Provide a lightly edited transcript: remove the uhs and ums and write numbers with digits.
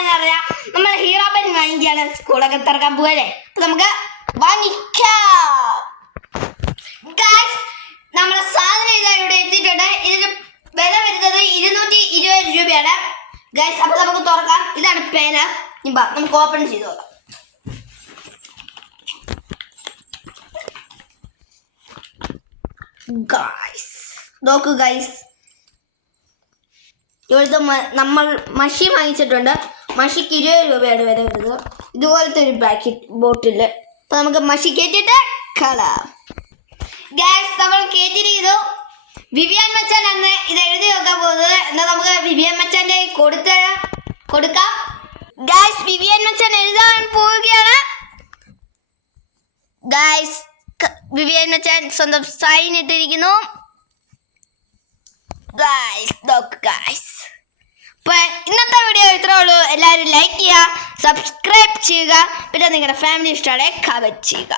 എന്താണെന്ന് അറിയാം. നമ്മൾ ഹീറോ പെൻ വാങ്ങിക്കാണ്, സ്കൂളൊക്കെ തുറക്കാൻ പോവല്ലേ. അപ്പൊ നമുക്ക് വാങ്ങിക്കാം. ഗൈസ്, നമ്മുടെ സാധനം ഇതാ ഇവിടെ എത്തിയിട്ടുണ്ട്. ഇതിന് വില വരുന്നത് 220 രൂപയാണ് ഗൈസ്. അപ്പൊ നമുക്ക് തുറക്കാം. ഇതാണ് പേന. നമുക്ക് ഓപ്പൺ ചെയ്ത് നോക്കാം. ഗൈസ് നോക്കൂ ഗൈസ്, ഇവിടുത്തെ നമ്മൾ മഷി വാങ്ങിച്ചിട്ടുണ്ട്. മഷിക്ക് 20 രൂപയാണ് വില വരുന്നത്. ഇതുപോലത്തെ ഒരു പാക്കറ്റ് ബോട്ടില്. അപ്പൊ നമുക്ക് മഷി കയറ്റിട്ട് കളാം. ഗൈസ്, നമ്മൾ കയറ്റിയിരിക്കുന്നു. വിവിയൻ മച്ചാനാണ് ഇത് എഴുതി വെക്കാൻ പോകുന്നത്. എന്നാൽ നമുക്ക് വിവിയൻ മച്ചാന്റെ കൊടുക്കാം. ഗൈസ്, വിവിയൻ മച്ചാൻ എഴുതാൻ പോവുകയാണ്. ഗൈസ്, വിവിയൻ മച്ചാൻ സ്വന്തം സൈൻ ഇട്ടിരിക്കുന്നു. ഗൈസ് നോക്ക് ഗൈസ്. അപ്പൊ ഇന്നത്തെ വീഡിയോ ഇത്രേ ഉള്ളൂ. എല്ലാവരും ലൈക്ക് ചെയ്യുക, സബ്സ്ക്രൈബ് ചെയ്യുക, പിന്നെ നിങ്ങളുടെ ഫാമിലി ഇഷ്ടമാണെങ്കിൽ കമന്റ് ചെയ്യുക.